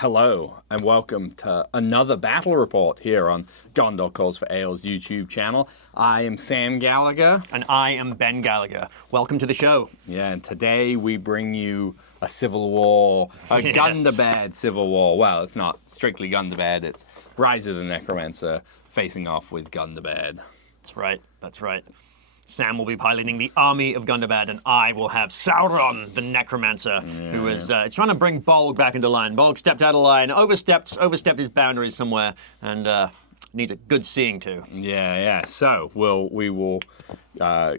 Hello, and welcome to another battle report here on Gondor Calls for Ale's YouTube channel. I am Sam Gallagher. And I am Ben Gallagher. Welcome to the show. Yeah, and today we bring you a civil war, a Yes. Gundabad civil war. Well, it's not strictly Gundabad, it's Rise of the Necromancer facing off with Gundabad. That's right, that's right. Sam will be piloting the Army of Gundabad, and I will have Sauron, the Necromancer, who is trying to bring Bolg back into line. Bolg stepped out of line, overstepped his boundaries somewhere, and needs a good seeing to. Yeah. So we will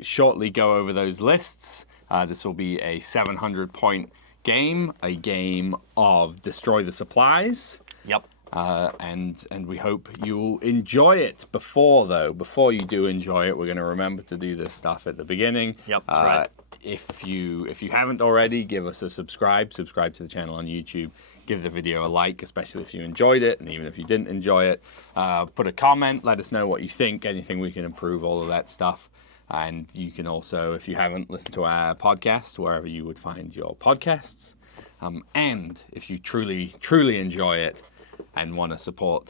shortly go over those lists. This will be a 700-point game, a game of destroy the supplies. Yep. And we hope you'll enjoy it. Before you do enjoy it, we're going to remember to do this stuff at the beginning. Yep, that's right. If you haven't already, give us a subscribe to the channel on YouTube. Give the video a like, especially if you enjoyed it, and even if you didn't enjoy it. Put a comment, let us know what you think, anything we can improve, all of that stuff. And you can also, if you haven't, listen to our podcast, wherever you would find your podcasts. And if you truly enjoy it, and want to support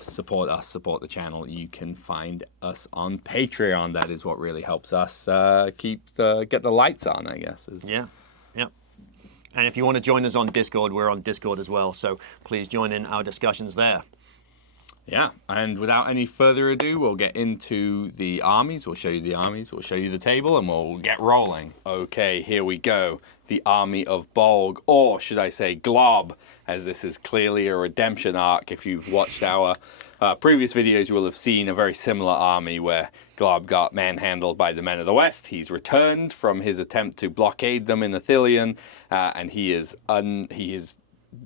us, support the channel, you can find us on Patreon. That is what really helps us get the lights on, I guess. Yeah. And if you want to join us on Discord, we're on Discord as well, so please join in our discussions there. Yeah, and without any further ado, we'll get into the armies. We'll show you the armies, we'll show you the table, and we'll get rolling. Okay, here we go. The Army of Bolg, or should I say Glob, as this is clearly a redemption arc. If you've watched our previous videos, you will have seen a very similar army where Glob got manhandled by the Men of the West. He's returned from his attempt to blockade them in Ithilien, and he is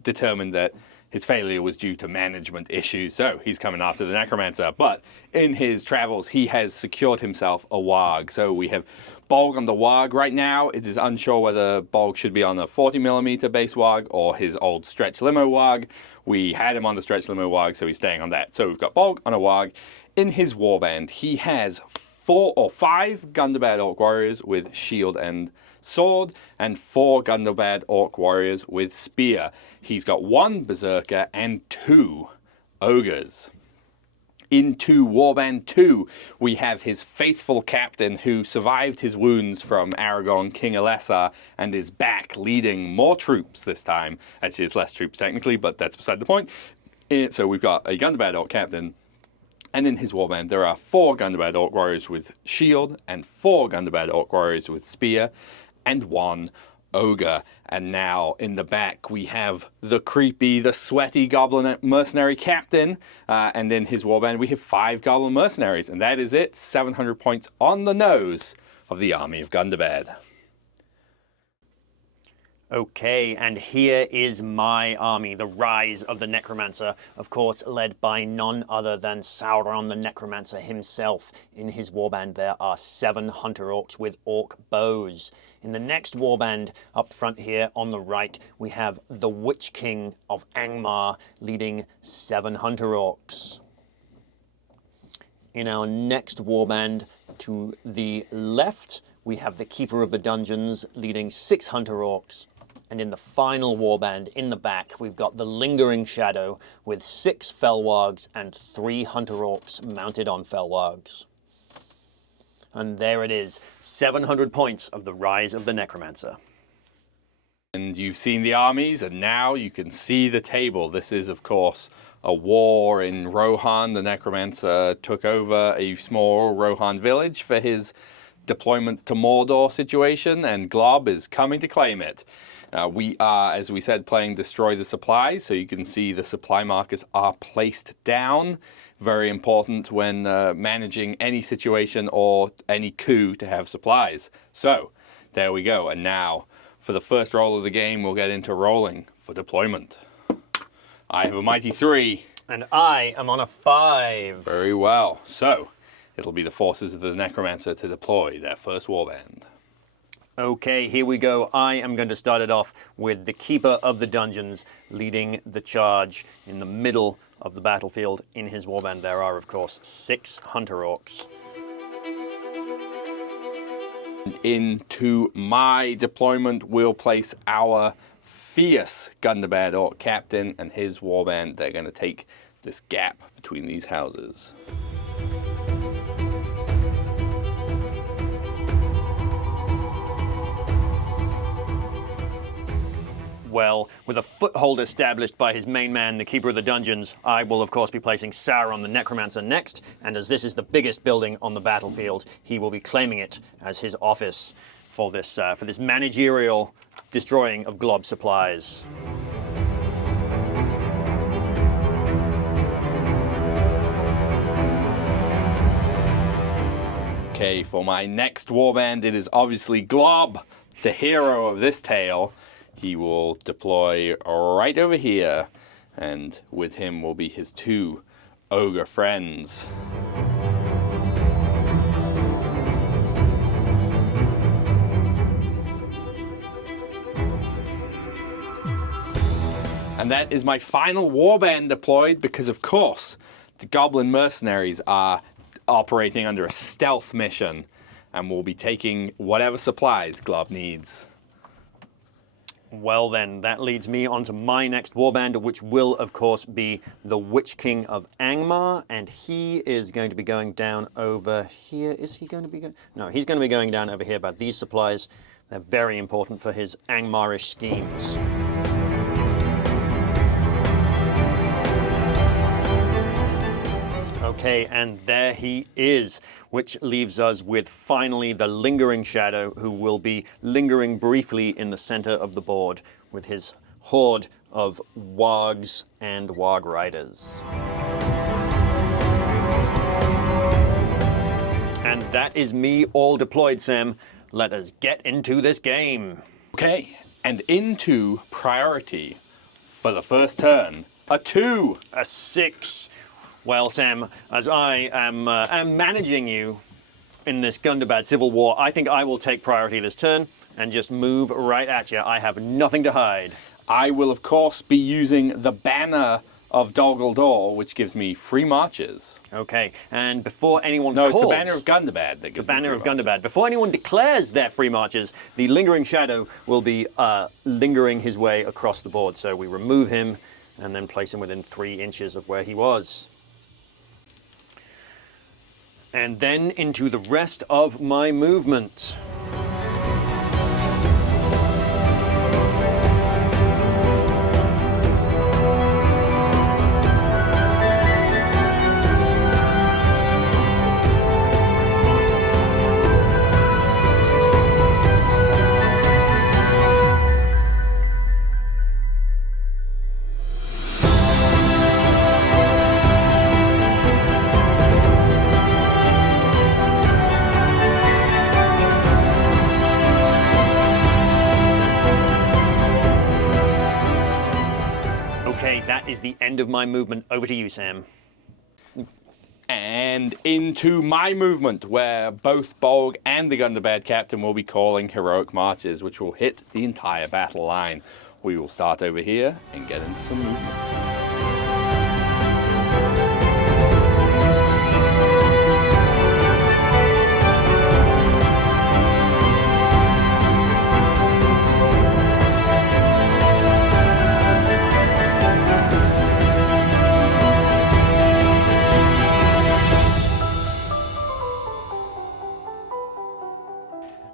determined that his failure was due to management issues, so he's coming after the Necromancer. But in his travels, he has secured himself a warg. So we have Bolg on the warg right now. It is unsure whether Bolg should be on a 40mm base warg or his old stretch limo warg. We had him on the stretch limo warg, so he's staying on that. So we've got Bolg on a warg. In his warband, he has 4 or 5 Gundabad Orc Warriors with shield and sword, and 4 Gundabad Orc Warriors with spear. He's got 1 Berserker and 2 Ogres. Into Warband 2, we have his faithful captain who survived his wounds from Aragorn, King Elessar, and is back leading more troops this time. Actually, it's less troops technically, but that's beside the point. So we've got a Gundabad Orc captain, and in his warband there are 4 Gundabad Orc Warriors with shield, and 4 Gundabad Orc Warriors with spear, and 1 ogre. And now in the back we have the sweaty goblin mercenary captain, and in his warband we have 5 goblin mercenaries, and that is it. 700 points on the nose of the Army of Gundabad. Okay, and here is my army, the Rise of the Necromancer, of course led by none other than Sauron the Necromancer himself. In his warband there are 7 Hunter Orcs with Orc bows. In the next warband, up front here on the right, we have the Witch King of Angmar leading 7 Hunter Orcs. In our next warband to the left, we have the Keeper of the Dungeons leading 6 Hunter Orcs. And in the final warband, in the back, we've got the Lingering Shadow with 6 Felwargs and 3 Hunter Orcs mounted on Felwargs. And there it is, 700 points of the Rise of the Necromancer. And you've seen the armies, and now you can see the table. This is, of course, a war in Rohan. The Necromancer took over a small Rohan village for his deployment to Mordor situation, and Glob is coming to claim it. We are, as we said, playing Destroy the Supplies, so you can see the supply markers are placed down. Very important when managing any situation or any coup to have supplies. So, there we go. And now, for the first roll of the game, we'll get into rolling for deployment. I have a mighty 3. And I am on a 5. Very well. So, it'll be the forces of the Necromancer to deploy their first warband. Okay, here we go. I am going to start it off with the Keeper of the Dungeons leading the charge in the middle of the battlefield. In his warband there are, of course, 6 Hunter Orcs. Into my deployment, we'll place our fierce Gundabad Orc captain and his warband. They're going to take this gap between these houses. Well, with a foothold established by his main man, the Keeper of the Dungeons, I will of course be placing Sauron the Necromancer next, and as this is the biggest building on the battlefield, he will be claiming it as his office for this managerial destroying of Glob supplies. Okay, for my next warband, it is obviously Glob, the hero of this tale. He will deploy right over here, and with him will be his 2 ogre friends. And that is my final warband deployed because, of course, the Goblin mercenaries are operating under a stealth mission and will be taking whatever supplies Glob needs. Well then, that leads me on to my next warband, which will of course be the Witch King of Angmar, and he is going to be going down over here. Is he going to be going? No, he's going to be going down over here by these supplies. They're very important for his Angmarish schemes. Okay, and there he is, which leaves us with finally the Lingering Shadow, who will be lingering briefly in the center of the board with his horde of wargs and warg riders. And that is me all deployed, Sam. Let us get into this game. Okay, and into priority for the first turn, a 2. A 6. Well, Sam, as I am managing you in this Gundabad civil war, I think I will take priority this turn and just move right at you. I have nothing to hide. I will, of course, be using the banner of Dol Guldur, which gives me free marches. Okay, and before anyone No, calls... it's the banner of Gundabad that gives The banner me of free Gundabad. marches. Before anyone declares their free marches, the Lingering Shadow will be lingering his way across the board. So we remove him and then place him within 3 inches of where he was. And then into the rest of my movement. That is the end of my movement. Over to you, Sam. And into my movement, where both Bolg and the Gundabad captain will be calling heroic marches, which will hit the entire battle line. We will start over here and get into some movement.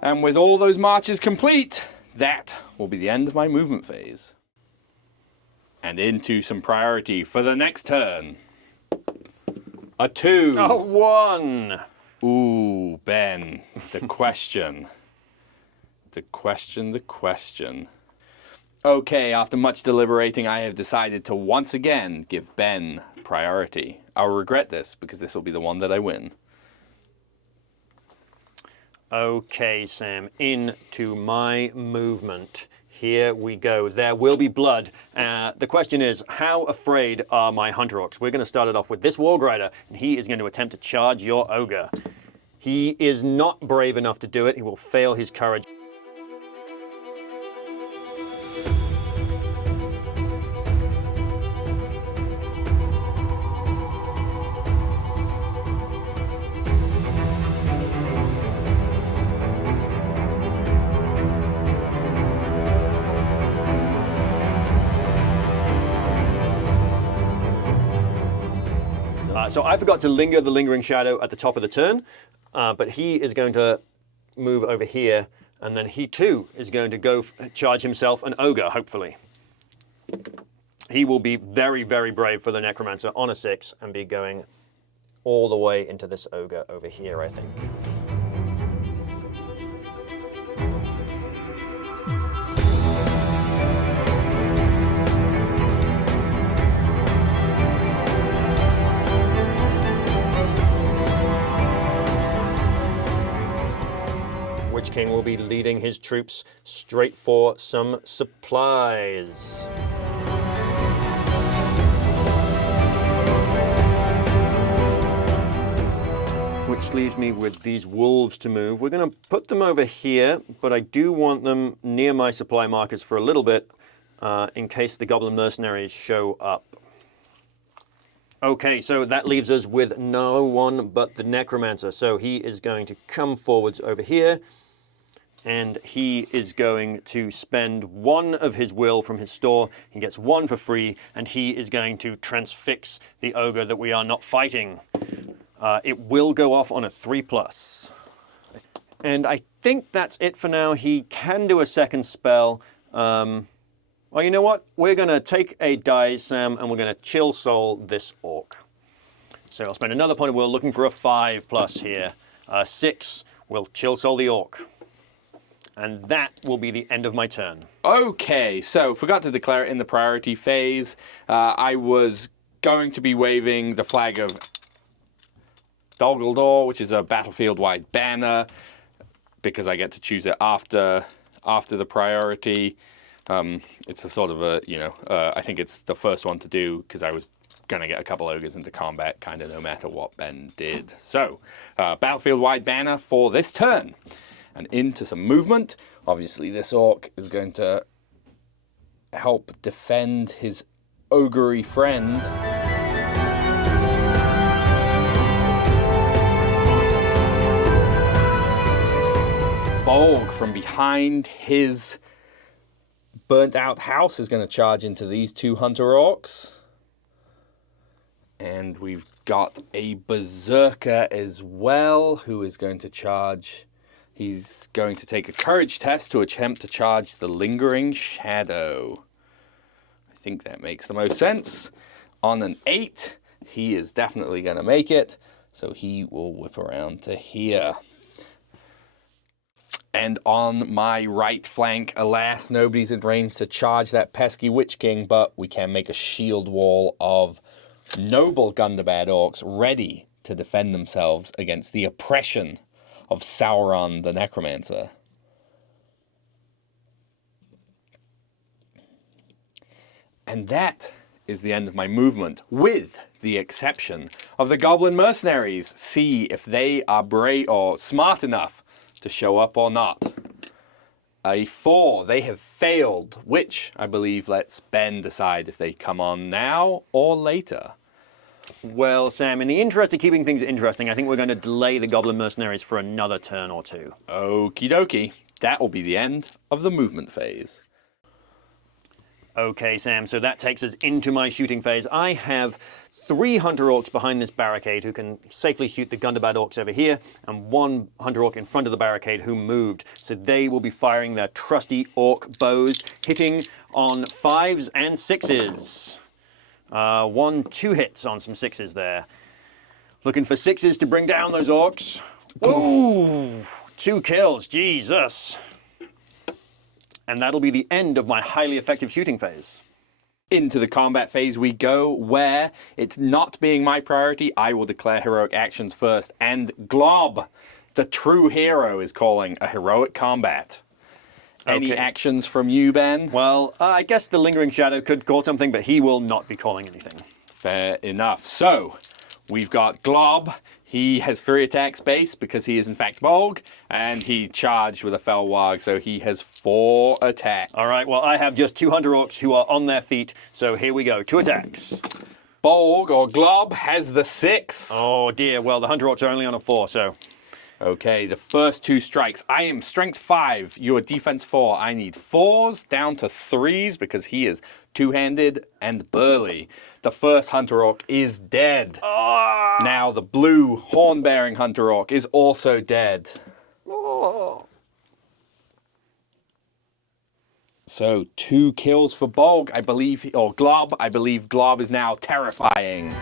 And with all those marches complete, that will be the end of my movement phase. And into some priority for the next turn. A 2. A 1. Ooh, Ben, the question. The question. Okay, after much deliberating, I have decided to once again give Ben priority. I'll regret this because this will be the one that I win. Okay, Sam, into my movement. Here we go. There will be blood. The question is, how afraid are my Hunter Orcs? We're going to start it off with this Warg Rider, and he is going to attempt to charge your Ogre. He is not brave enough to do it. He will fail his courage. So I forgot to linger the Lingering Shadow at the top of the turn, but he is going to move over here, and then he too is going to go charge himself an Ogre, hopefully. He will be very, very brave for the Necromancer on a 6 and be going all the way into this Ogre over here, I think. Witch King will be leading his troops straight for some supplies. Which leaves me with these wolves to move. We're going to put them over here, but I do want them near my supply markers for a little bit in case the Goblin Mercenaries show up. Okay, so that leaves us with no one but the Necromancer. So he is going to come forwards over here, and he is going to spend 1 of his will from his store. He gets 1 for free, and he is going to transfix the Ogre that we are not fighting. It will go off on a 3+. And I think that's it for now. He can do a second spell. Well, you know what? We're going to take a die, Sam, and we're going to chill soul this orc. So I'll spend another point of will looking for a 5+ here. 6 will chill soul the orc. And that will be the end of my turn. Okay, so forgot to declare it in the priority phase. I was going to be waving the flag of Dol, which is a battlefield-wide banner, because I get to choose it after the priority. It's a sort of a, I think it's the first one to do, because I was going to get a couple ogres into combat, kind of no matter what Ben did. So, battlefield-wide banner for this turn. And into some movement. Obviously, this orc is going to help defend his ogre-y friend. Bolg, from behind his burnt-out house, is going to charge into these 2 hunter orcs. And we've got a berserker as well, who is going to charge. He's going to take a courage test to attempt to charge the Lingering Shadow. I think that makes the most sense. On an 8, he is definitely going to make it, so he will whip around to here. And on my right flank, alas, nobody's in range to charge that pesky Witch King, but we can make a shield wall of noble Gundabad orcs ready to defend themselves against the oppression of Sauron the Necromancer. And that is the end of my movement, with the exception of the Goblin Mercenaries. See if they are brave or smart enough to show up or not. A 4, they have failed, which I believe lets Ben decide if they come on now or later. Well, Sam, in the interest of keeping things interesting, I think we're going to delay the Goblin Mercenaries for another turn or 2. Okie dokie. That will be the end of the movement phase. Okay, Sam, so that takes us into my shooting phase. I have 3 Hunter Orcs behind this barricade who can safely shoot the Gundabad Orcs over here, and 1 Hunter Orc in front of the barricade who moved. So they will be firing their trusty Orc bows, hitting on 5s and 6s. 1-2 hits on some 6s there. Looking for 6s to bring down those Orcs. Ooh, 2 kills, Jesus. And that'll be the end of my highly effective shooting phase. Into the combat phase we go, where it's not being my priority, I will declare heroic actions first. And Glob, the true hero, is calling a heroic combat. Any actions from you, Ben? Well, I guess the Lingering Shadow could call something, but he will not be calling anything. Fair enough. So, we've got Glob. He has 3 attacks base because he is in fact Bolg, and he charged with a Fell Warg, so he has 4 attacks. All right, well, I have just 2 Hunter Orcs who are on their feet, so here we go. 2 attacks. Bolg, or Glob, has the 6. Oh dear, well, the Hunter Orcs are only on a 4, so Okay, the first 2 strikes. I am strength 5. You are defense 4. I need 4s down to 3s because he is two-handed and burly. The first Hunter Orc is dead. Oh. Now the blue horn-bearing Hunter Orc is also dead. Oh. So 2 kills for Bolg, I believe, or Glob. I believe Glob is now terrifying.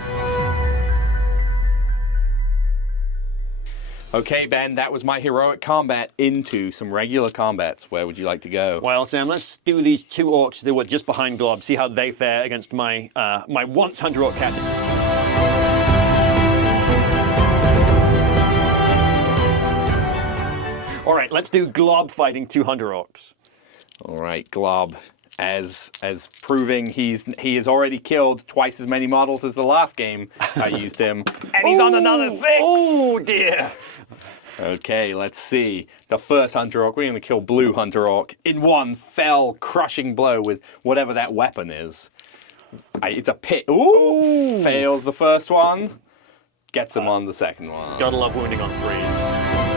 Okay, Ben, that was my heroic combat into some regular combats. Where would you like to go? Well, Sam, let's do these 2 orcs that were just behind Glob, see how they fare against my my once Hunter Orc captain. All right, let's do Glob fighting 2 Hunter Orcs. All right, Glob, as proving he has already killed twice as many models as the last game I used him, and he's on another 6. Oh dear. Okay, let's see. The first Hunter Orc, we're going to kill blue Hunter Orc in one fell, crushing blow with whatever that weapon is. It's a pit. Ooh! Fails the first one. Gets him on the second one. Gotta love wounding on 3s.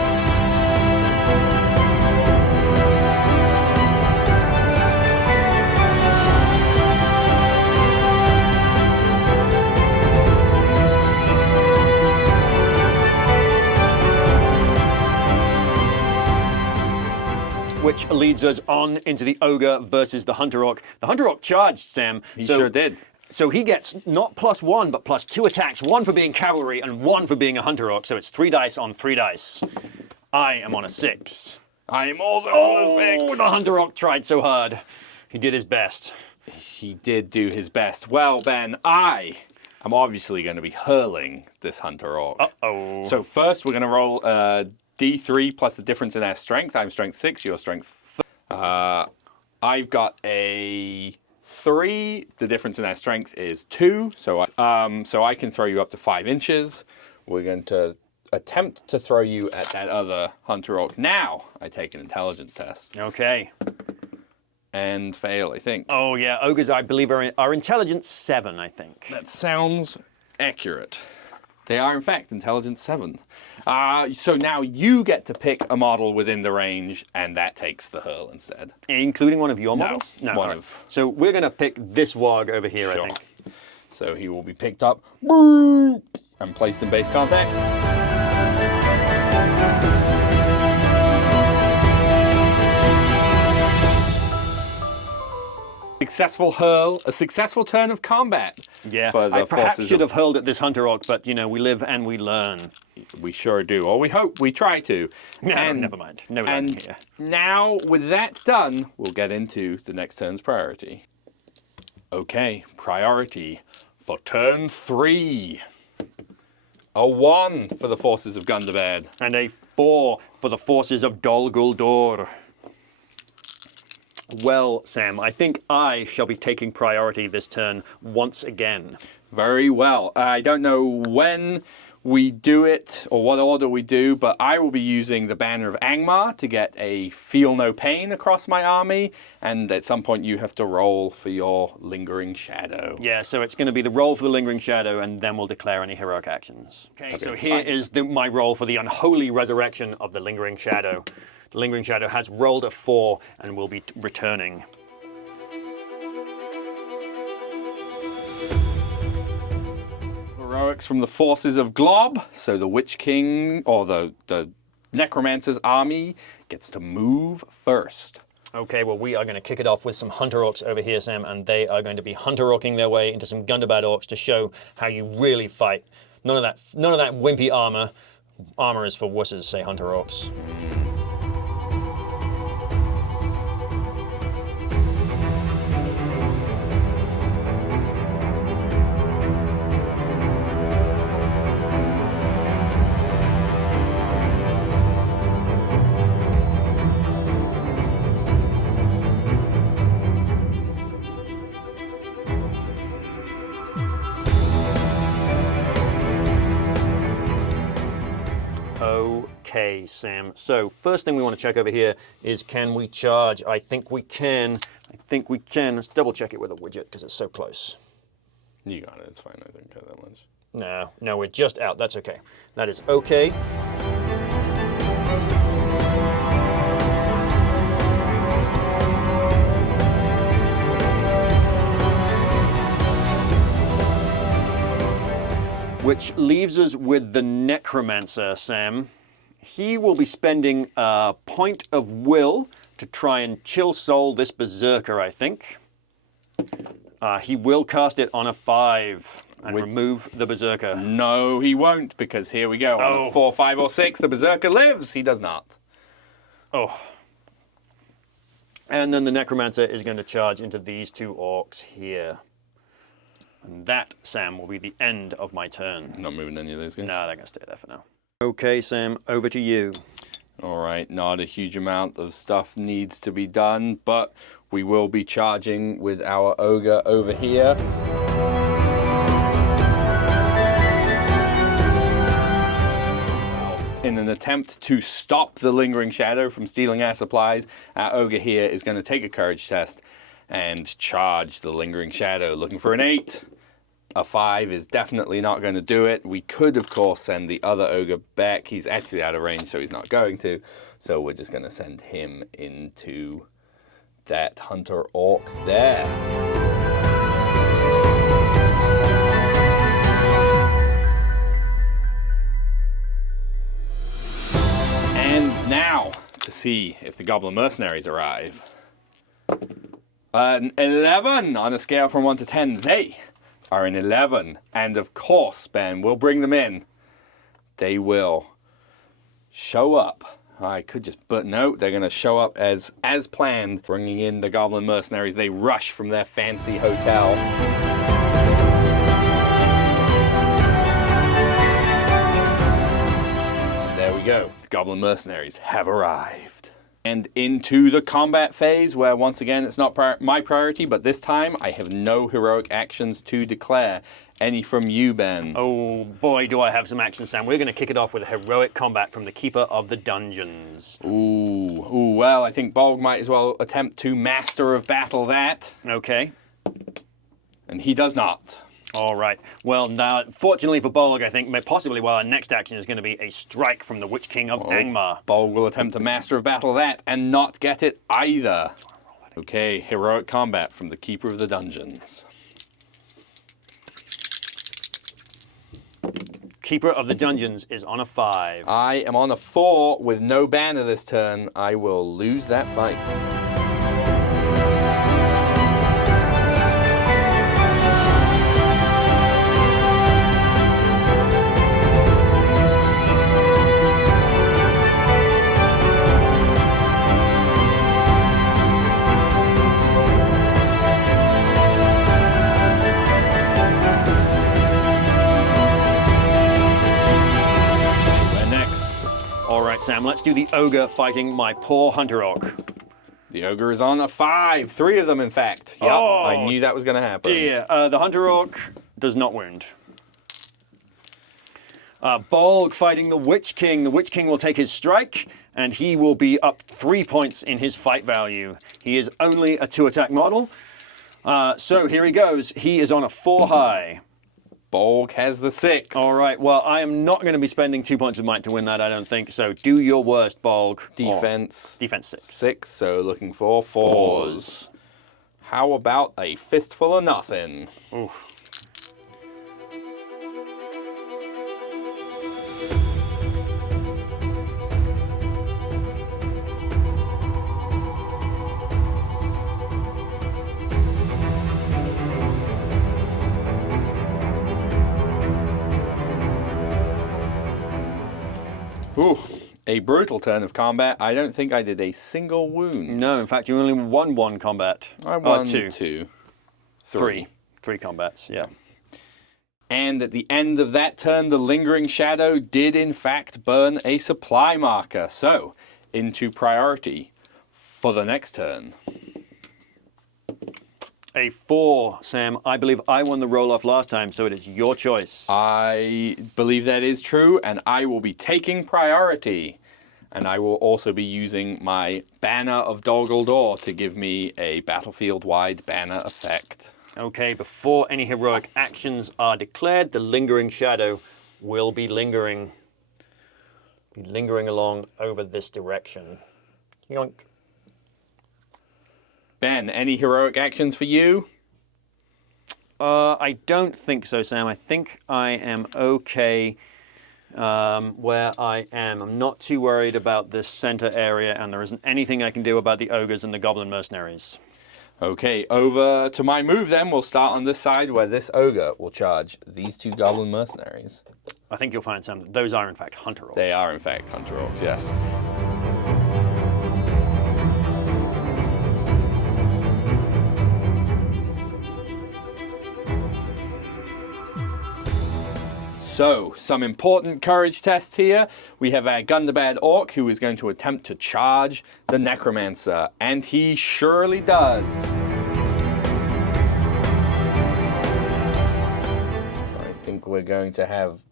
Which leads us on into the Ogre versus the Hunter Orc. The Hunter Orc charged, Sam. He sure did. So he gets not +1, but +2 attacks. 1 for being cavalry and 1 for being a Hunter Orc. So it's 3 dice on 3 dice. I am on a 6. I am also on a 6. The Hunter Orc tried so hard. He did his best. He did do his best. Well, Ben, I am obviously going to be hurling this Hunter Orc. Uh-oh. So first we're going to roll D3 plus the difference in our strength. I'm strength 6, you're strength 4. I've got a 3. The difference in our strength is 2. So I can throw you up to 5 inches. We're going to attempt to throw you at that other Hunter Orc. Now I take an intelligence test. Okay. And fail, I think. Oh yeah, ogres I believe are intelligence 7, I think. That sounds accurate. They are, in fact, intelligence 7. So now you get to pick a model within the range, and that takes the hurl instead. Including one of your models? No, one of. So we're going to pick this warg over here, Sure. I think. So he will be picked up and placed in base contact. Successful hurl, a successful turn of combat. Yeah, for the I perhaps forces should have hurled at this Hunter Orc, but you know, we live and we learn. We sure do, or we hope, we try to. No, and, never mind. No learning here. Now, with that done, we'll get into the next turn's priority. Okay, priority for turn 3. A 1 for the forces of Gundabad. And a 4 for the forces of Dol Guldur. Well, Sam, I think I shall be taking priority this turn once again. Very well. I don't know when we do it or what order we do, but I will be using the Banner of Angmar to get a Feel No Pain across my army, and at some point you have to roll for your Lingering Shadow. Yeah, so it's going to be the roll for the Lingering Shadow, and then we'll declare any heroic actions. Okay, so here is my roll for the Unholy Resurrection of the Lingering Shadow. The Lingering Shadow has rolled a 4 and will be returning. Heroics from the forces of Glob. So the Witch King, or the Necromancer's army, gets to move first. Okay, well, we are going to kick it off with some Hunter Orcs over here, Sam, and they are going to be Hunter Orcing their way into some Gundabad Orcs to show how you really fight. None of that wimpy armor. Armor is for wusses, say Hunter Orcs. Okay, Sam. So first thing we want to check over here is, can we charge? I think we can. Let's double check it with a widget because it's so close. You got it. It's fine. I don't care that much. No, we're just out. That's okay. That is okay. which leaves us with the Necromancer, Sam. He will be spending a point of will to try and chill soul this Berserker, I think. He will cast it on a 5 and remove the Berserker. No, he won't, because here we go. On a 4, 5, or 6, the Berserker lives. He does not. Oh. And then the Necromancer is going to charge into these 2 orcs here. And that, Sam, will be the end of my turn. Not moving any of those guys? No, they're going to stay there for now. Okay, Sam, over to you. All right, not a huge amount of stuff needs to be done, but we will be charging with our ogre over here. In an attempt to stop the Lingering Shadow from stealing our supplies, our ogre here is going to take a courage test and charge the Lingering Shadow, looking for an 8. A 5 is definitely not going to do it. We could, of course, send the other ogre back. He's actually out of range, so he's not going to. So we're just going to send him into that hunter orc there. And now, to see if the Goblin Mercenaries arrive. An 11 on a scale from 1 to 10. They are an 11. And of course, Ben, we'll bring them in. They will show up. I could just, but no, they're going to show up as planned, bringing in the Goblin Mercenaries. They rush from their fancy hotel. There we go. The Goblin Mercenaries have arrived. And into the combat phase, where once again it's not my priority, but this time I have no heroic actions to declare. Any from you, Ben? Oh boy, do I have some action, Sam. We're going to kick it off with a heroic combat from the Keeper of the Dungeons. Ooh, well, I think Bolg might as well attempt to Master of Battle that. Okay. And he does not. All right. Well, now, fortunately for Bolg, I think possibly our next action is going to be a strike from the Witch King of Angmar. Bolg will attempt to Master of Battle that and not get it either. Okay, heroic combat from the Keeper of the Dungeons. Keeper of the Dungeons is on a 5. I am on a 4 with no banner this turn. I will lose that fight. Sam, let's do the ogre fighting my poor hunter orc. The ogre is on a 5. 3 of them, in fact. Yep, oh, I knew that was going to happen. Dear. The hunter orc does not wound. Bolg fighting the Witch King. The Witch King will take his strike, and he will be up 3 points in his fight value. He is only a 2-attack model. So here he goes. He is on a 4 high. Bolg has the 6. All right, well, I am not going to be spending 2 points of might to win that, I don't think. So do your worst, Bolg. Defense. Defense 6. 6, so looking for 4s. How about a fistful of nothing? Oof. Ooh, a brutal turn of combat. I don't think I did a single wound. No, in fact, you only won 1 combat. I won 2. 2. 3. 3 combats, yeah. And at the end of that turn, the Lingering Shadow did in fact burn a supply marker. So, into priority for the next turn. A 4, Sam. I believe I won the roll-off last time, so it is your choice. I believe that is true, and I will be taking priority. And I will also be using my Banner of Dol Guldur to give me a battlefield-wide banner effect. Okay, before any heroic actions are declared, the Lingering Shadow will be lingering along over this direction. Yoink. Ben, any heroic actions for you? I don't think so, Sam. I think I am okay where I am. I'm not too worried about this center area, and there isn't anything I can do about the ogres and the goblin mercenaries. Okay, over to my move then. We'll start on this side where this ogre will charge these two goblin mercenaries. I think you'll find, Sam, that those are in fact hunter orcs. They are in fact hunter orcs, yes. So, some important courage tests here. We have our Gundabad orc who is going to attempt to charge the Necromancer, and he surely does. I think we're going to have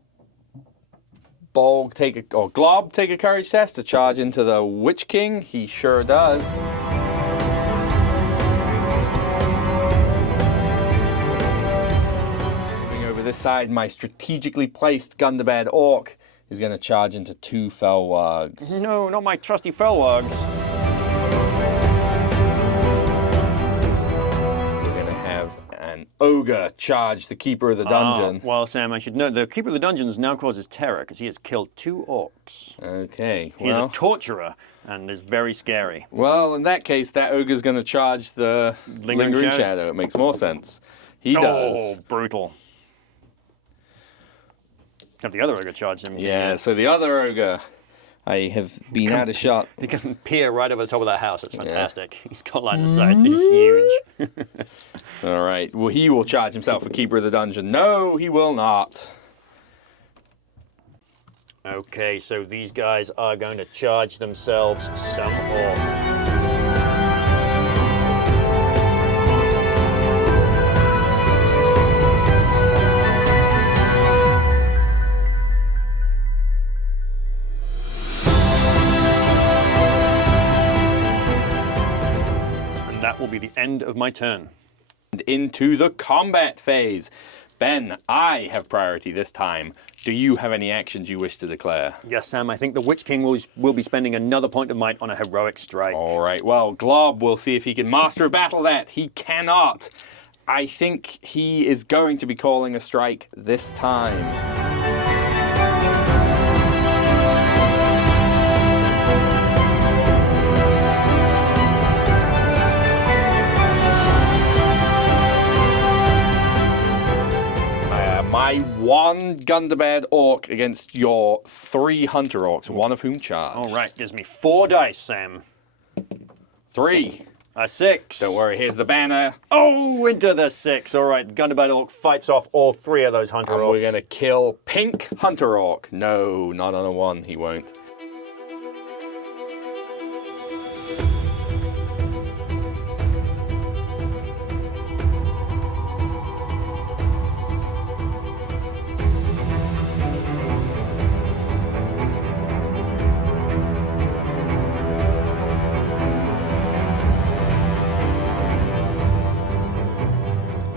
Glob take a courage test to charge into the Witch King. He sure does. This side, my strategically placed Gundabad orc is going to charge into two fell wargs. No, not my trusty fell wargs. We're going to have an ogre charge the keeper of the dungeon. Well, Sam, I should know the keeper of the dungeons now causes terror because he has killed 2 orcs. Okay, He's a torturer and is very scary. Well, in that case, that ogre's going to charge the Lingering Shadow. It makes more sense. He does. Oh, brutal. Have the other ogre charge him. Yeah, so the other ogre, I have been out of shot. He can peer right over the top of that house. It's fantastic. Yeah. He's got line of sight. He's huge. All right. Well, he will charge himself for keeper of the dungeon. No, he will not. Okay, so these guys are going to charge themselves some more. That will be the end of my turn. And into the combat phase. Ben, I have priority this time. Do you have any actions you wish to declare? Yes, Sam, I think the Witch King will be spending another point of might on a heroic strike. All right, well, Glob will see if he can master a battle that. He cannot. I think he is going to be calling a strike this time. My 1 Gundabad orc against your 3 hunter orcs, one of whom charge. All right, gives me 4 dice, Sam. 3. A 6. Don't worry, here's the banner. Oh, into the 6. All right, Gundabad orc fights off all 3 of those hunter orcs. And we're going to kill pink hunter orc. No, not on a 1, he won't.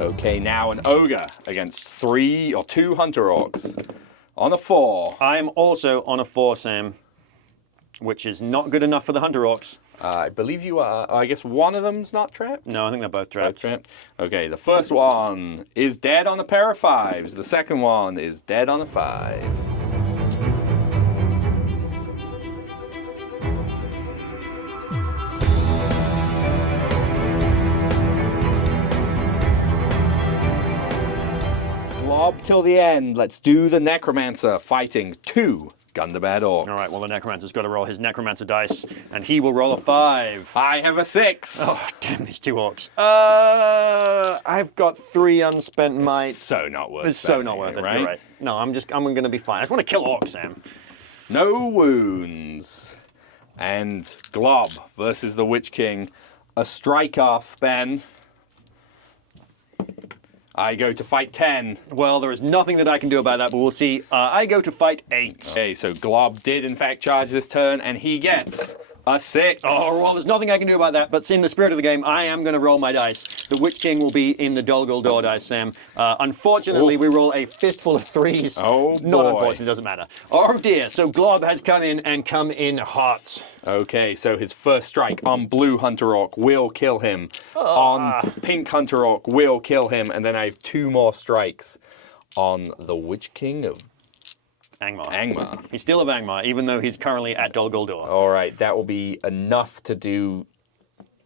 Okay, now an ogre against 3 or 2 hunter orcs on a 4. I am also on a 4, Sam, which is not good enough for the hunter orcs. I believe you are. I guess one of them's not trapped? No, I think they're both trapped. Okay, the first one is dead on a pair of 5s. The second one is dead on a 5. Glob till the end. Let's do the Necromancer fighting 2 Gundabad orcs. All right, well, the Necromancer's got to roll his Necromancer dice, and he will roll a 5. I have a 6. Oh, damn these 2 orcs. I've got 3 unspent might. It's so not worth it. It's so not worth it, right? You're right. No, I'm going to be fine. I just want to kill orcs, Sam. No wounds. And Glob versus the Witch King. A strike off, Ben. I go to fight 10. Well, there is nothing that I can do about that, but we'll see. I go to fight 8. Okay, so Glob did in fact charge this turn, and he gets a 6. Oh, well, there's nothing I can do about that, but in the spirit of the game, I am going to roll my dice. The Witch King will be in the Dol Guldur dice, Sam. Unfortunately, we roll a fistful of 3s. Oh, Not boy. unfortunately, doesn't matter. Oh, dear. So Glob has come in hot. Okay, so his first strike on blue Hunter Orc will kill him. On pink Hunter Orc will kill him. And then I have 2 more strikes on the Witch King of Angmar. He's still of Angmar, even though he's currently at Dol Guldur. All right, that will be enough to do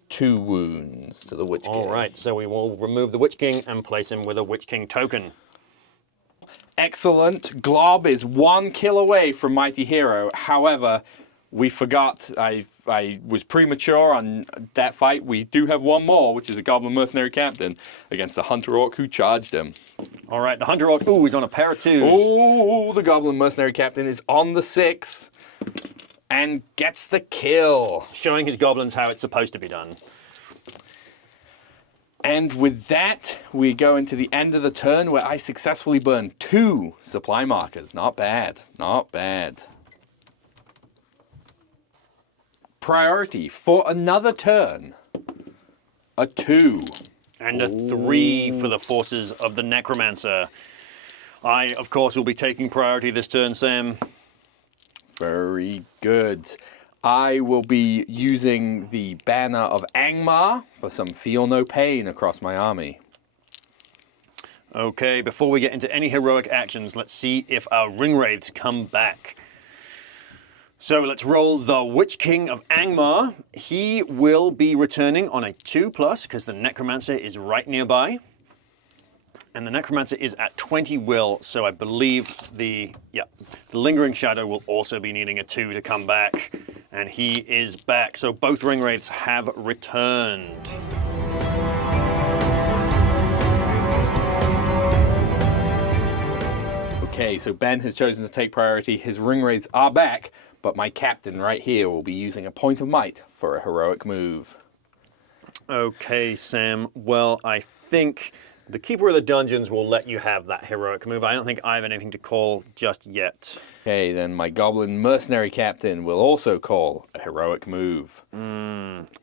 2 wounds to the Witch King. All right, so we will remove the Witch King and place him with a Witch King token. Excellent. Glob is 1 kill away from Mighty Hero. However, we forgot, I was premature on that fight. We do have 1 more, which is a Goblin Mercenary Captain against the Hunter Orc who charged him. All right, the Hunter Orc, ooh, he's on a pair of 2s. Oh, the Goblin Mercenary Captain is on the 6 and gets the kill. Showing his goblins how it's supposed to be done. And with that, we go into the end of the turn where I successfully burn 2 supply markers. Not bad, not bad. Priority for another turn. A 2. And a 3 for the forces of the Necromancer. I, of course, will be taking priority this turn, Sam. Very good. I will be using the Banner of Angmar for some feel no pain across my army. Okay, before we get into any heroic actions, let's see if our ring wraiths come back. So let's roll the Witch King of Angmar. He will be returning on a 2+, because the Necromancer is right nearby. And the Necromancer is at 20 will, so I believe the Lingering Shadow will also be needing a 2 to come back. And he is back, so both ring wraiths have returned. Okay, so Ben has chosen to take priority. His ring wraiths are back, but my captain right here will be using a point of might for a heroic move. Okay, Sam. Well, I think the Keeper of the Dungeons will let you have that heroic move. I don't think I have anything to call just yet. Okay, then my Goblin Mercenary Captain will also call a heroic move.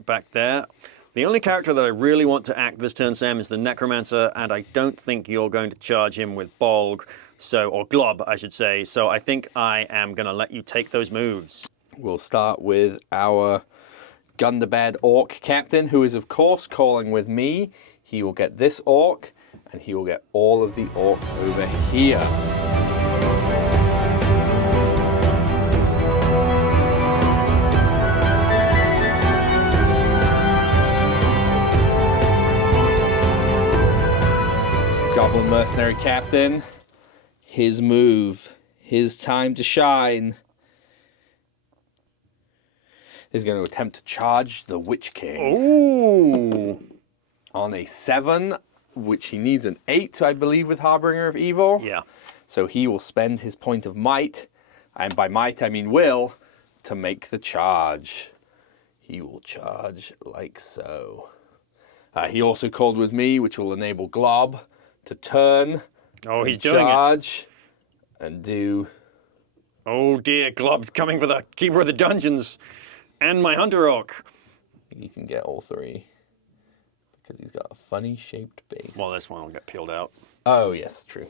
Back there. The only character that I really want to act this turn, Sam, is the Necromancer, and I don't think you're going to charge him with Bolg, or Glob, I should say. So I think I am going to let you take those moves. We'll start with our Gundabad Orc Captain, who is, of course, calling with me. He will get this Orc, and he will get all of the Orcs over here. Goblin Mercenary Captain, his move, his time to shine, is going to attempt to charge the Witch King. Ooh! On a 7, which he needs an 8, I believe, with Harbinger of Evil. Yeah. So he will spend his point of might, and by might I mean will, to make the charge. He will charge like so. He also called with me, which will enable Glob to turn. Oh, he's doing it. Charge and do. Oh dear, Glob's coming for the Keeper of the Dungeons and my Hunter Orc. You can get all 3. Because he's got a funny shaped base. Well, this one will get peeled out. Oh, yes, true.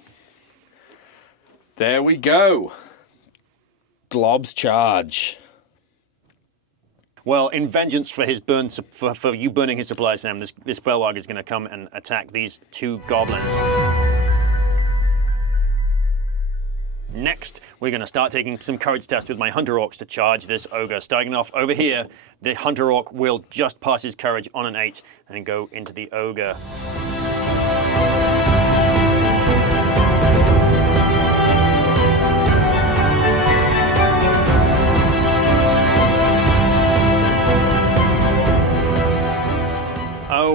There we go. Glob's charge. Well, in vengeance for his for you burning his supply, Sam, this Felwag is going to come and attack these 2 goblins. Next, we're going to start taking some courage tests with my Hunter Orcs to charge this ogre. Starting off over here, the Hunter Orc will just pass his courage on an 8 and go into the ogre.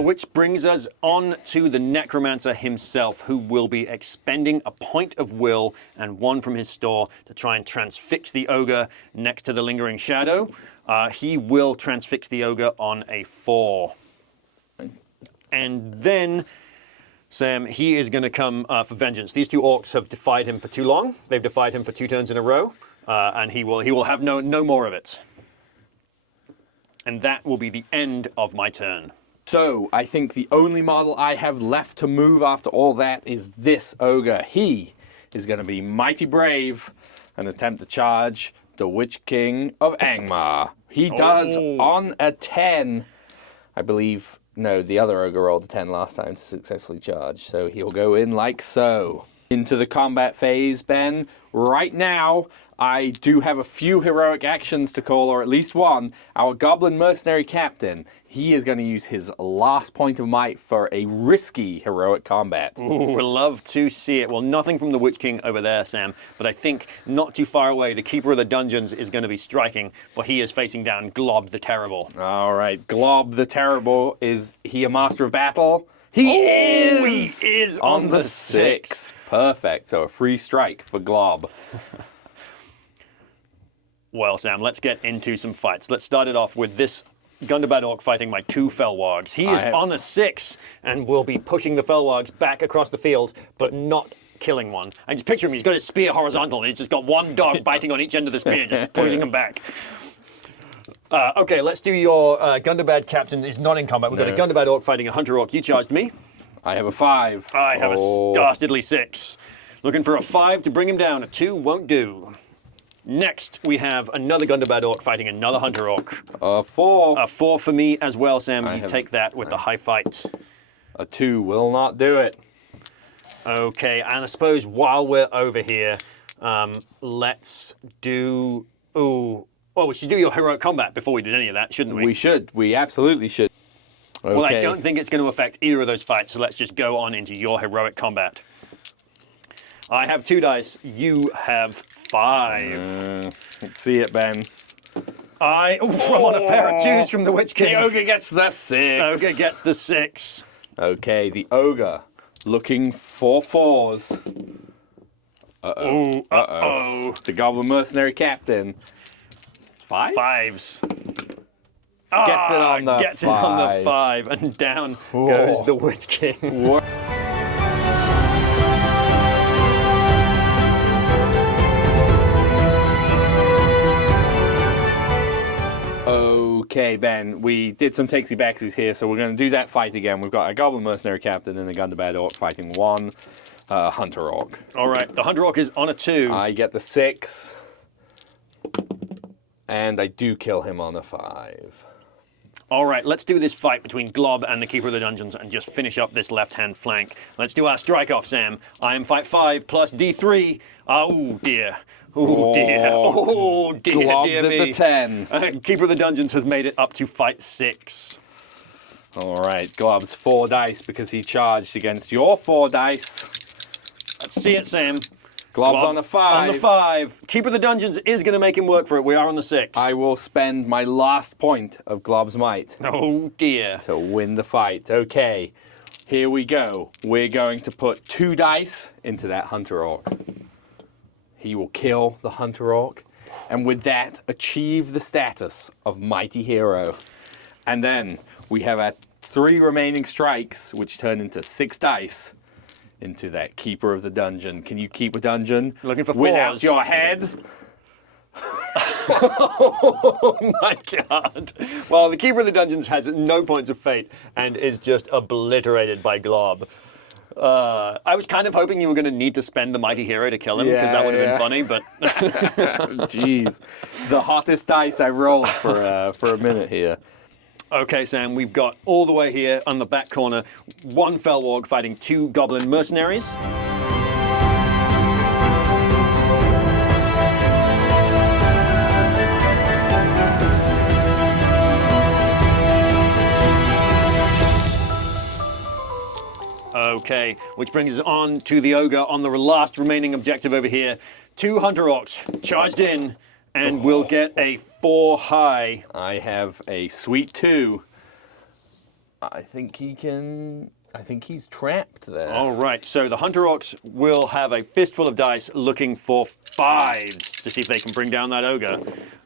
Which brings us on to the Necromancer himself, who will be expending a point of will and 1 from his store to try and transfix the ogre next to the Lingering Shadow. He will transfix the ogre on a 4. And then, Sam, he is going to come for vengeance. These 2 orcs have defied him for too long. They've defied him for 2 turns in a row, and he will have no more of it. And that will be the end of my turn. So, I think the only model I have left to move after all that is this ogre. He is going to be mighty brave and attempt to charge the Witch King of Angmar. He does on a 10. I believe, no, the other ogre rolled a 10 last time to successfully charge. So he'll go in like so. Into the combat phase, Ben. Right now, I do have a few heroic actions to call, or at least one. Our Goblin Mercenary Captain, he is going to use his last point of might for a risky heroic combat. Ooh, love to see it. Well, nothing from the Witch King over there, Sam, but I think not too far away, the Keeper of the Dungeons is going to be striking, for he is facing down Glob the Terrible. All right, Glob the Terrible, is he a Master of Battle? He is on the 6. Perfect. So a free strike for Glob. Well, Sam, let's get into some fights. Let's start it off with this Gundabad Orc fighting my 2 Felwargs. He is on a 6 and will be pushing the Felwargs back across the field, but not killing one. I just picture him, he's got his spear horizontal, and he's just got one dog biting on each end of the spear, just pushing him back. Okay, let's do your Gundabad Captain is not in combat. We've got a Gundabad Orc fighting a Hunter Orc. You charged me. I have a 5. I have a dastardly 6. Looking for a 5 to bring him down. A 2 won't do. Next, we have another Gundabad Orc fighting another Hunter Orc. A 4. A 4 for me as well, Sam. You take that with the high fight. A 2 will not do it. Okay, and I suppose while we're over here, let's do... Ooh. Well, we should do your heroic combat before we did any of that, shouldn't we? We should. We absolutely should. Okay. Well, I don't think it's going to affect either of those fights, so let's just go on into your heroic combat. I have 2 dice. You have 5. Let's see it, Ben. I'm on a pair of 2s from the Witch King. The ogre gets the 6. Ogre gets the 6. Okay, the ogre looking for 4s. Uh-oh. Uh-oh. The Goblin Mercenary Captain. 5? 5s. Gets it on the 5. Gets it on the 5, and down goes the Witch King. Okay, Ben, we did some takesy-backsies here, so we're going to do that fight again. We've got a Goblin Mercenary Captain and a Gundabad Orc fighting one Hunter Orc. All right, the Hunter Orc is on a 2. I get the 6, and I do kill him on a 5. All right, let's do this fight between Glob and the Keeper of the Dungeons and just finish up this left-hand flank. Let's do our strike-off, Sam. I am fight 5 plus D3. Oh, dear. Oh, dear. Oh, dear, Glob's dear at me. the 10. Keeper of the Dungeons has made it up to fight 6. All right, Glob's 4 dice because he charged against your 4 dice. Let's see it, Sam. Glob's on a 5. On the 5. Keeper of the Dungeons is going to make him work for it. We are on the 6. I will spend my last point of Glob's might Oh, dear. to win the fight. Okay, here we go. We're going to put 2 dice into that Hunter Orc. He will kill the Hunter Orc, and with that, achieve the status of Mighty Hero. And then we have our 3 remaining strikes, which turn into 6 dice into that Keeper of the Dungeon. Can you keep a dungeon Looking for 4s. without your head? Oh my god. Well, the Keeper of the Dungeons has no points of fate and is just obliterated by Glob. I was kind of hoping you were going to need to spend the Mighty Hero to kill him, because that would have been funny, but... Jeez. The hottest dice I rolled for a minute here. Okay, Sam, we've got all the way here on the back corner, 1 Felwarg fighting 2 Goblin Mercenaries. Okay, which brings us on to the Ogre on the last remaining objective over here. 2 Hunter Orcs charged in, and we'll get a 4 high. I have a sweet 2. I think he can... I think he's trapped there. All right, so the Hunter Orcs will have a fistful of dice looking for 5s to see if they can bring down that Ogre.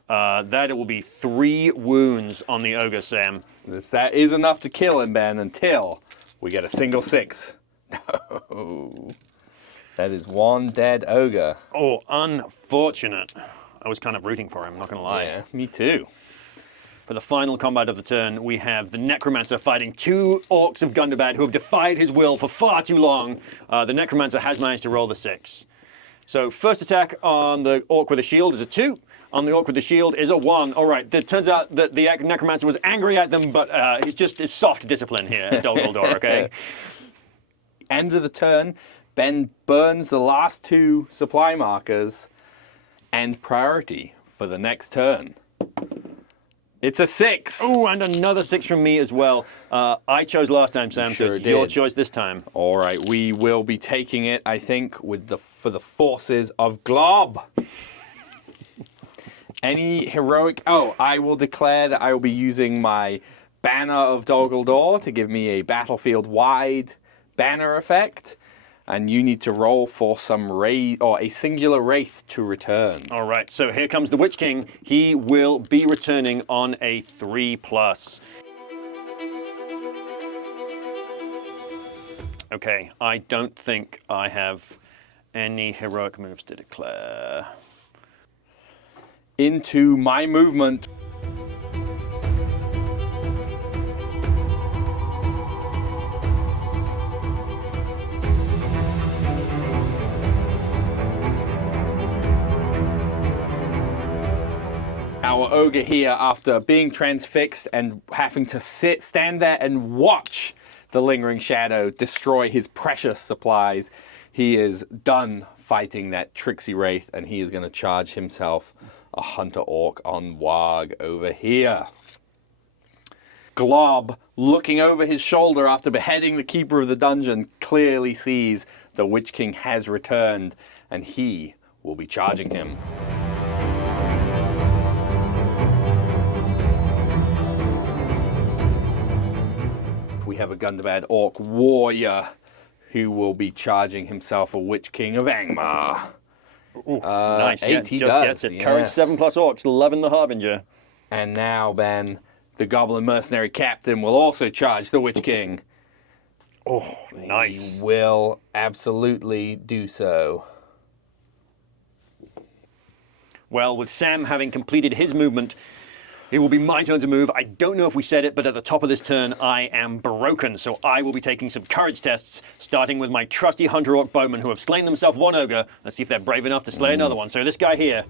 That will be 3 wounds on the Ogre, Sam. That is enough to kill him, Ben, until we get a single 6. No. That is 1 dead Ogre. Oh, unfortunate. I was kind of rooting for him, not going to lie. Yeah, me too. For the final combat of the turn, we have the Necromancer fighting 2 Orcs of Gundabad who have defied his will for far too long. The Necromancer has managed to roll the 6. So first attack on the Orc with a shield is a 2. on the orc with the shield is a 1. All right, it turns out that the necromancer was angry at them, but it's soft discipline here at Dol Guldur, okay? End of the turn, Ben burns the last 2 supply markers and priority for the next turn. It's a 6. Oh, and another 6 from me as well. I chose last time, Sam, so it's your choice this time. All right, we will be taking it, I think, for the forces of Glob. Any heroic... Oh, I will declare that I will be using my Banner of Dol Guldur to give me a battlefield-wide banner effect. And you need to roll for some wraith, or a singular wraith to return. All right, so here comes the Witch King. He will be returning on a 3+. Okay, I don't think I have any heroic moves to declare. Into my movement. Our ogre here, after being transfixed and having to stand there and watch the lingering shadow destroy his precious supplies, he is done fighting that tricksy wraith, and he is going to charge himself a hunter orc on Warg over here. Glob, looking over his shoulder after beheading the keeper of the dungeon, clearly sees the Witch King has returned, and he will be charging him. We have a Gundabad orc warrior who will be charging himself a Witch King of Angmar. Ooh, nice, 8 yeah, he just does, gets it. yes. Courage 7+ orcs, 11 the Harbinger. And now, Ben, the Goblin Mercenary Captain will also charge the Witch King. Oh, nice. He will absolutely do so. Well, with Sam having completed his movement, it will be my turn to move. I don't know if we said it, but at the top of this turn, I am broken. So I will be taking some courage tests, starting with my trusty Hunter Orc Bowmen who have slain themselves 1 ogre. Let's see if they're brave enough to slay another one. So this guy here.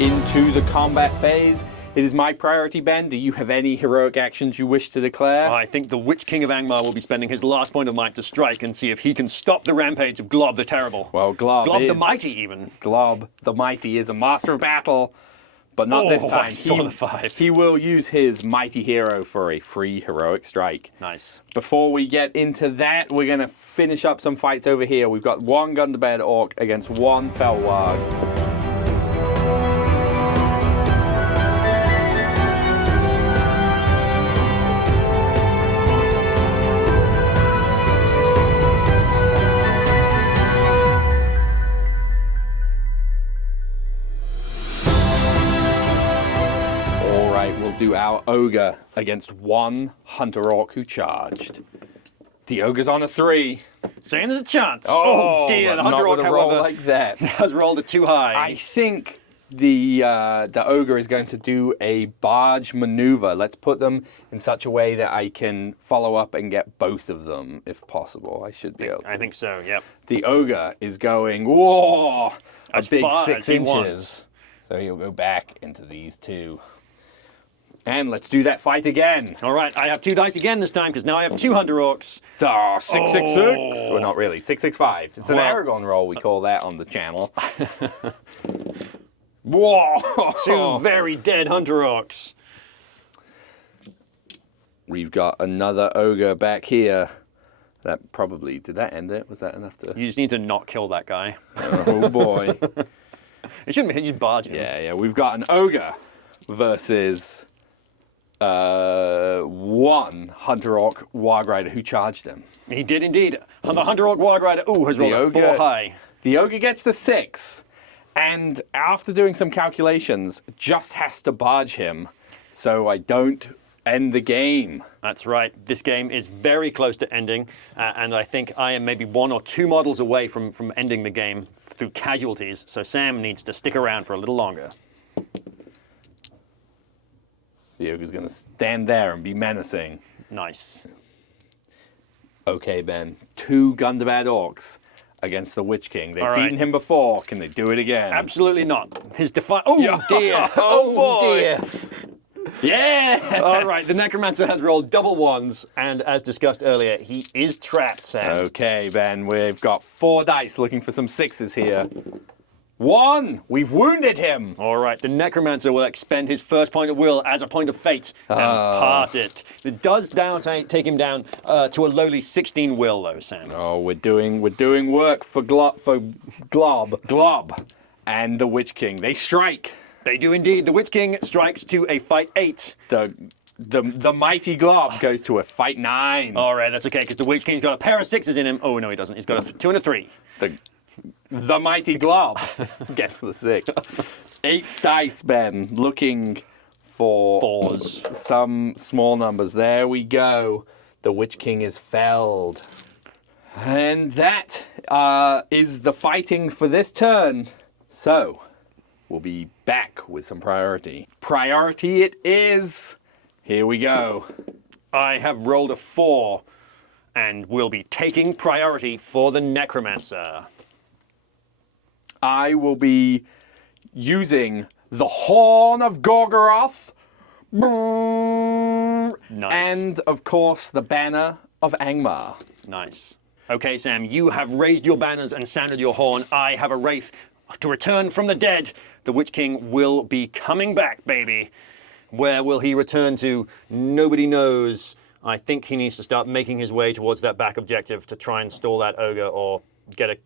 Into the combat phase. It is my priority, Ben. Do you have any heroic actions you wish to declare? I think the Witch King of Angmar will be spending his last point of might to strike and see if he can stop the rampage of Glob the Terrible. Well, Glob the Mighty, even. Glob the Mighty is a master of battle, but not this time. I saw the 5. He will use his Mighty Hero for a free heroic strike. Nice. Before we get into that, we're going to finish up some fights over here. We've got 1 Gundabad Orc against 1 Felwarg. We'll do our ogre against 1 hunter orc who charged. The ogre's on a 3. Saying there's a chance. Oh dear, the hunter orc, not with a roll however, like that. has rolled it too high. I think the ogre is going to do a barge maneuver. Let's put them in such a way that I can follow up and get both of them, if possible. I should be able to. I think so, yep. The ogre is going, whoa, As a big far 6 as he inches. wants. So he'll go back into these 2. And let's do that fight again. All right, I have 2 dice again this time because now I have 2 hunter orcs. 666. Well, not really. 665. It's an Well- Aragon roll, we call that on the channel. Whoa! 2 very dead hunter orcs. We've got another ogre back here. That probably, did that end it? Was that enough to... You just need to not kill that guy. Oh boy. It shouldn't be, just barge him. Yeah, we've got an ogre versus 1 hunter orc warg rider who charged him. He did indeed. The hunter orc warg rider, has rolled a 4 high. The ogre gets the 6, and after doing some calculations, just has to barge him, so I don't end the game. That's right. This game is very close to ending, and I think I am maybe 1 or 2 models away from ending the game through casualties, so Sam needs to stick around for a little longer. The ogre's going to stand there and be menacing. Nice. Okay, Ben. 2 Gundabad orcs against the Witch King. They've beaten him before. Can they do it again? Absolutely not. His Oh, dear. Oh, dear. Yeah! All right, the Necromancer has rolled double 1s, and as discussed earlier, he is trapped, Sam. Okay, Ben, we've got 4 dice looking for some 6s here. 1! We've wounded him! All right, the Necromancer will expend his first point of will as a point of fate and pass it. It does take him down to a lowly 16 will, though, Sam. Oh, we're doing work for Glob, and the Witch King. They strike. They do indeed. The Witch King strikes to a fight 8. The mighty Glob goes to a fight 9. All right, that's okay, because the Witch King's got a pair of 6s in him. Oh, no, he doesn't. He's got a 2 and a 3. The mighty Glob gets the 6. 8 dice, Ben, looking for 4s. Some small numbers. There we go. The Witch King is felled. And that is the fighting for this turn. So, we'll be back with some priority. Priority it is. Here we go. I have rolled a 4, and will be taking priority for the Necromancer. I will be using the Horn of Gorgoroth. Nice. And, of course, the Banner of Angmar. Nice. Okay, Sam, you have raised your banners and sounded your horn. I have a wraith to return from the dead. The Witch King will be coming back, baby. Where will he return to? Nobody knows. I think he needs to start making his way towards that back objective to try and stall that ogre or get a...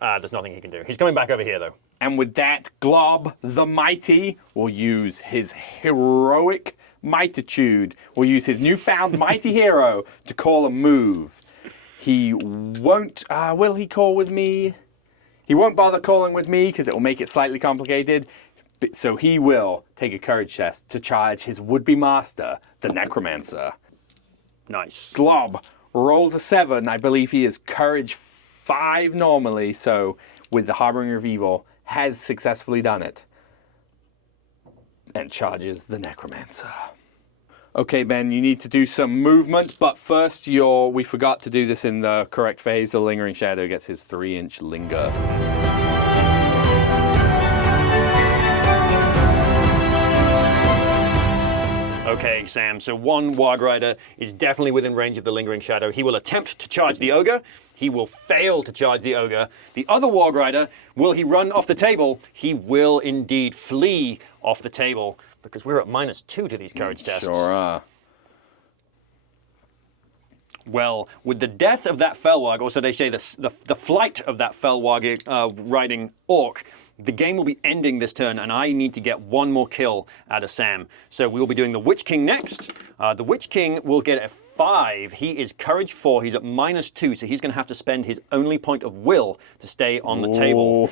there's nothing he can do. He's coming back over here, though. And with that, Glob the Mighty will use his heroic mititude, will use his newfound mighty hero to call a move. He won't... will he call with me? He won't bother calling with me because it will make it slightly complicated. So he will take a courage test to charge his would-be master, the Necromancer. Nice. Glob rolls a 7. I believe he is courage 5 normally, so with the Harbinger of Evil, has successfully done it. And charges the Necromancer. Okay, Ben, you need to do some movement, but first we forgot to do this in the correct phase. The Lingering Shadow gets his 3-inch linger. Okay, Sam, so one Warg Rider is definitely within range of the Lingering Shadow. He will attempt to charge the Ogre. He will fail to charge the Ogre. The other Warg Rider, will he run off the table? He will indeed flee off the table, because we're at -2 to these courage tests. Sure are. Well, with the death of that Felwarg, or so they say the flight of that Felwarg riding orc, the game will be ending this turn, and I need to get one more kill out of Sam. So we will be doing the Witch King next. The Witch King will get a 5. He is courage 4. He's at -2, so he's going to have to spend his only point of will to stay on the table.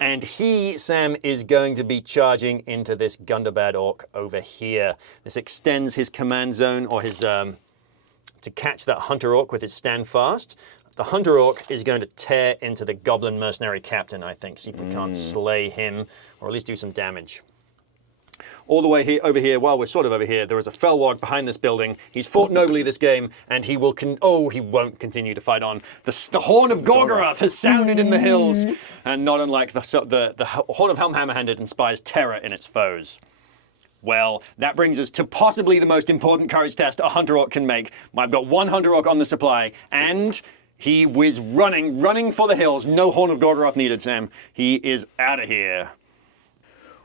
And he, Sam, is going to be charging into this Gundabad orc over here. This extends his command zone, or his... to catch that Hunter Orc with his stand fast. The Hunter Orc is going to tear into the Goblin Mercenary Captain, I think. See if we can't slay him, or at least do some damage. All the way here, over here, while we're sort of over here, there is a Felwarg behind this building. He's fought nobly this game, and he will he won't continue to fight on. The Horn of Gorgoroth has sounded in the hills, and not unlike the Horn of Helmhammerhand, it inspires terror in its foes. Well, that brings us to possibly the most important courage test a Hunter Orc can make. I've got one Hunter Orc on the supply, and he was running for the hills. No Horn of Gorgoroth needed, Sam. He is out of here.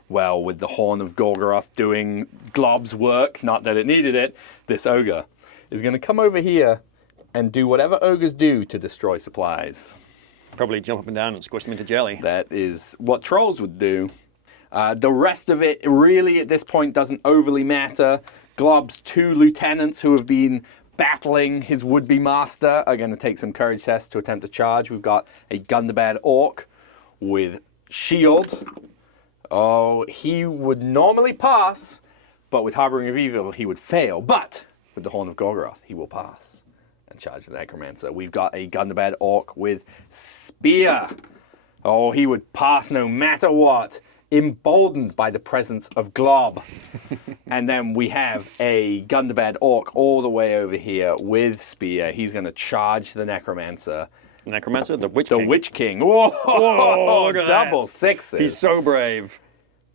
Well, with the Horn of Gorgoroth doing Glob's work, not that it needed it, this ogre is going to come over here and do whatever ogres do to destroy supplies. Probably jump up and down and squish them into jelly. That is what trolls would do. The rest of it really at this point doesn't overly matter. Glob's 2 lieutenants who have been battling his would-be master are going to take some courage tests to attempt to charge. We've got a Gundabad orc with shield. Oh, he would normally pass, but with Harboring of Evil, he would fail. But with the Horn of Gorgoroth, he will pass and charge the Necromancer. We've got a Gundabad Orc with Spear. Oh, he would pass no matter what, emboldened by the presence of Glob. And then we have a Gundabad Orc all the way over here with Spear. He's going to charge the Necromancer. Necromancer? The Witch King. The Witch King. Whoa, look at double that. sixes. He's so brave.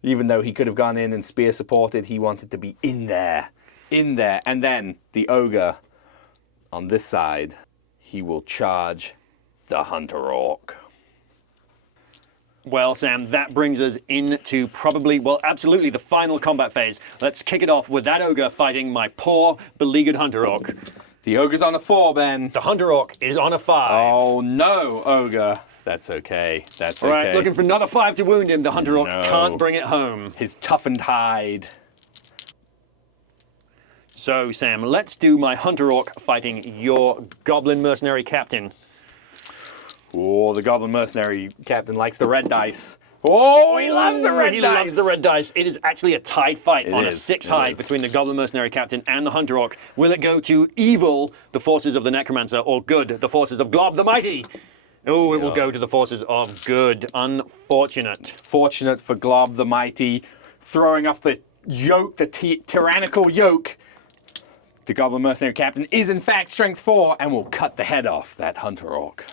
Even though he could have gone in and Spear supported, he wanted to be in there. In there. And then the Ogre on this side, he will charge the Hunter Orc. Well, Sam, that brings us into probably, well, absolutely the final combat phase. Let's kick it off with that Ogre fighting my poor, beleaguered Hunter Orc. The Ogre's on a 4, Ben. The Hunter Orc is on a 5. Oh, no, Ogre. That's okay. That's All okay. right, looking for another 5 to wound him. The Hunter Orc No. can't bring it home. His toughened hide. So, Sam, let's do my Hunter Orc fighting your Goblin Mercenary Captain. Oh, the Goblin Mercenary Captain likes the red dice. Oh, he loves the red He dice. loves the red dice. It is actually a tied fight on a is, 6 it high is. between the Goblin Mercenary Captain and the Hunter Orc. Will it go to evil, the forces of the Necromancer, or good, the forces of Glob the Mighty? Oh, it will go to the forces of good. Unfortunate. Fortunate for Glob the Mighty, throwing off the yoke, the tyrannical yoke. The Goblin Mercenary Captain is in fact strength 4 and will cut the head off that Hunter Orc.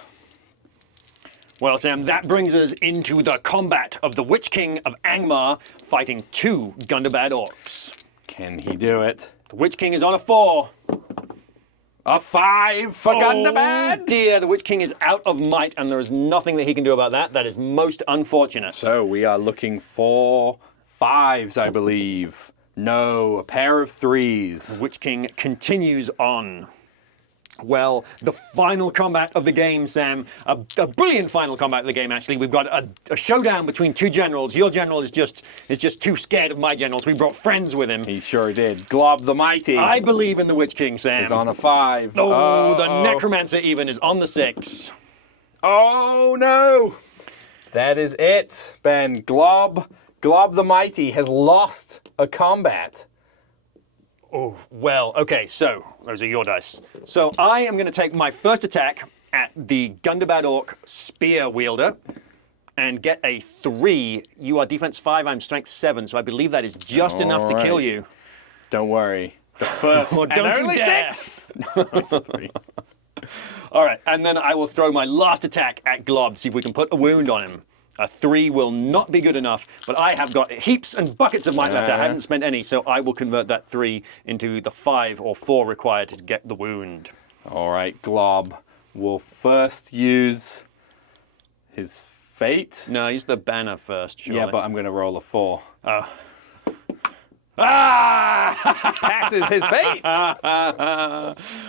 Well, Sam, that brings us into the combat of the Witch King of Angmar fighting 2 Gundabad Orcs. Can he do it? The Witch King is on a 4. A 5 for Oh Gundabad? dear, the Witch King is out of might and there is nothing that he can do about that. That is most unfortunate. So we are looking for 5s, I believe. No, a pair of 3s. The Witch King continues on. Well, the final combat of the game, Sam. A brilliant final combat of the game, actually. We've got a showdown between 2 generals. Your general is just too scared of my generals. We brought friends with him. He sure did. Glob the Mighty I believe in the Witch King, Sam. is on a 5. Oh, the Necromancer even is on the 6. Oh, no. That is it, Ben. Glob the Mighty has lost a combat. Oh, well, okay, so those are your dice. So I am going to take my first attack at the Gundabad Orc Spear Wielder and get a 3. You are defense 5, I'm strength 7, so I believe that is just enough to kill right. you. Don't worry. The first Oh, and don't you only dare. 6. No, it's a 3. All right, and then I will throw my last attack at Glob, see if we can put a wound on him. A 3 will not be good enough, but I have got heaps and buckets of might left. I haven't spent any, so I will convert that 3 into the 5 or 4 required to get the wound. All right, Glob will first use his fate. No, use the banner first, surely. Yeah, but I'm going to roll a 4. Oh. Ah! Passes his fate.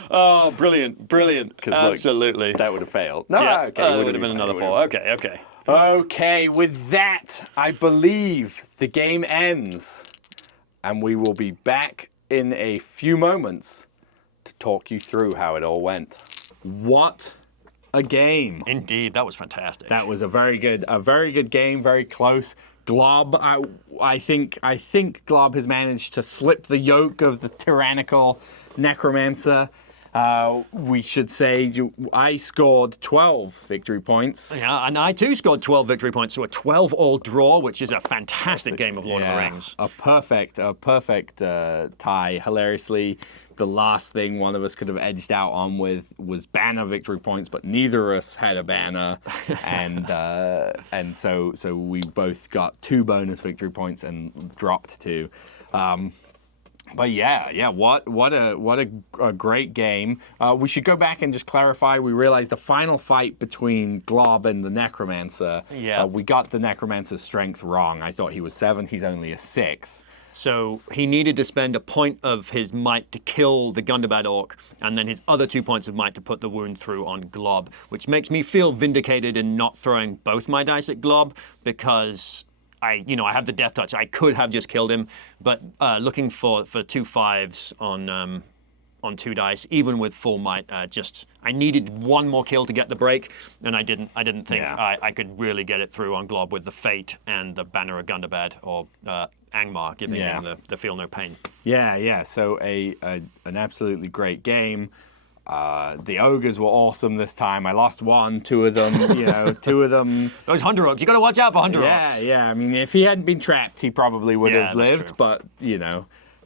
Oh, brilliant, brilliant. Look, Absolutely. That would have failed. No, Yeah, okay. it would have been another 4. Okay, okay. Okay, with that, I believe the game ends. And we will be back in a few moments to talk you through how it all went. What a game. Indeed, that was fantastic. That was a very good game, very close. Glob, I think Glob has managed to slip the yoke of the tyrannical Necromancer. We should say I scored 12 victory points. Yeah, and I too scored 12 victory points, so a 12-all draw, which is a fantastic game of Lord of the Rings. A perfect tie. Hilariously, the last thing one of us could have edged out on with was banner victory points, but neither of us had a banner, and so we both got 2 bonus victory points and dropped 2. But yeah, what a great game. We should go back and just clarify. We realized the final fight between Glob and the Necromancer. Yeah. We got the Necromancer's strength wrong. I thought he was 7. He's only a 6. So he needed to spend a point of his might to kill the Gundabad Orc, and then his other 2 points of might to put the wound through on Glob, which makes me feel vindicated in not throwing both my dice at Glob, because I have the death touch. I could have just killed him, but looking for 2 5s on on 2 dice, even with full might. I needed one more kill to get the break, and I didn't think I could really get it through on Glob with the Fate and the Banner of Gundabad, or Angmar giving him the Feel No Pain. Yeah. So an absolutely great game. The ogres were awesome this time. I lost one, two of them, two of them. Those Hunter Oaks, you got to watch out for Hunter Oaks. Yeah. I mean, if he hadn't been trapped, he probably would have lived. True. But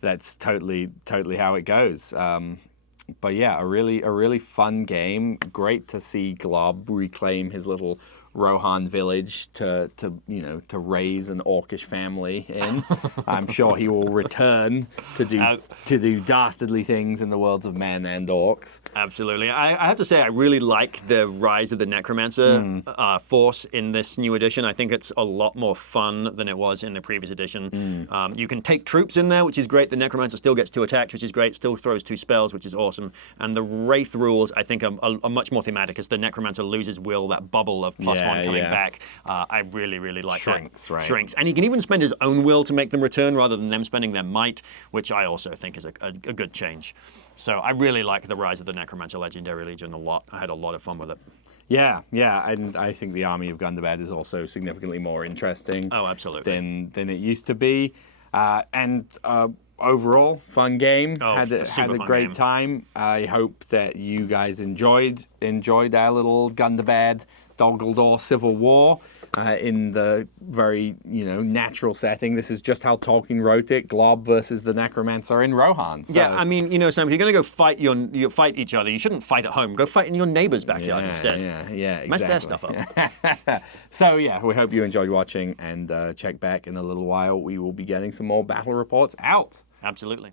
that's totally how it goes. But yeah, a really fun game. Great to see Glob reclaim his little Rohan village to raise an orcish family in. I'm sure he will return to do dastardly things in the worlds of men and orcs. Absolutely. I have to say, I really like the rise of the Necromancer force in this new edition. I think it's a lot more fun than it was in the previous edition. You can take troops in there, which is great. The Necromancer still gets 2 attacks, which is great. Still throws 2 spells, which is awesome. And the Wraith rules, I think, are much more thematic, as the Necromancer loses will, that bubble of +1 coming back. I really like Shrinks, that. right? Shrinks. And he can even spend his own will to make them return rather than them spending their might, which I also think is a good change. So I really like the rise of the Necromancer Legendary Legion a lot. I had a lot of fun with it. Yeah, and I think the Army of Gundabad is also significantly more interesting. Oh, absolutely. Than it used to be. Overall, fun game. Had a great time. I hope that you guys enjoyed our little Gundabad Dol civil war in the very natural setting. This is just how Tolkien wrote it: Glob versus the Necromancer in Rohan. So. Yeah, I mean, Sam, if you're going to go fight each other, you shouldn't fight at home. Go fight in your neighbor's backyard instead. Yeah, exactly. Mess their stuff up. So yeah, we hope you enjoyed watching, and check back in a little while. We will be getting some more battle reports out. Absolutely.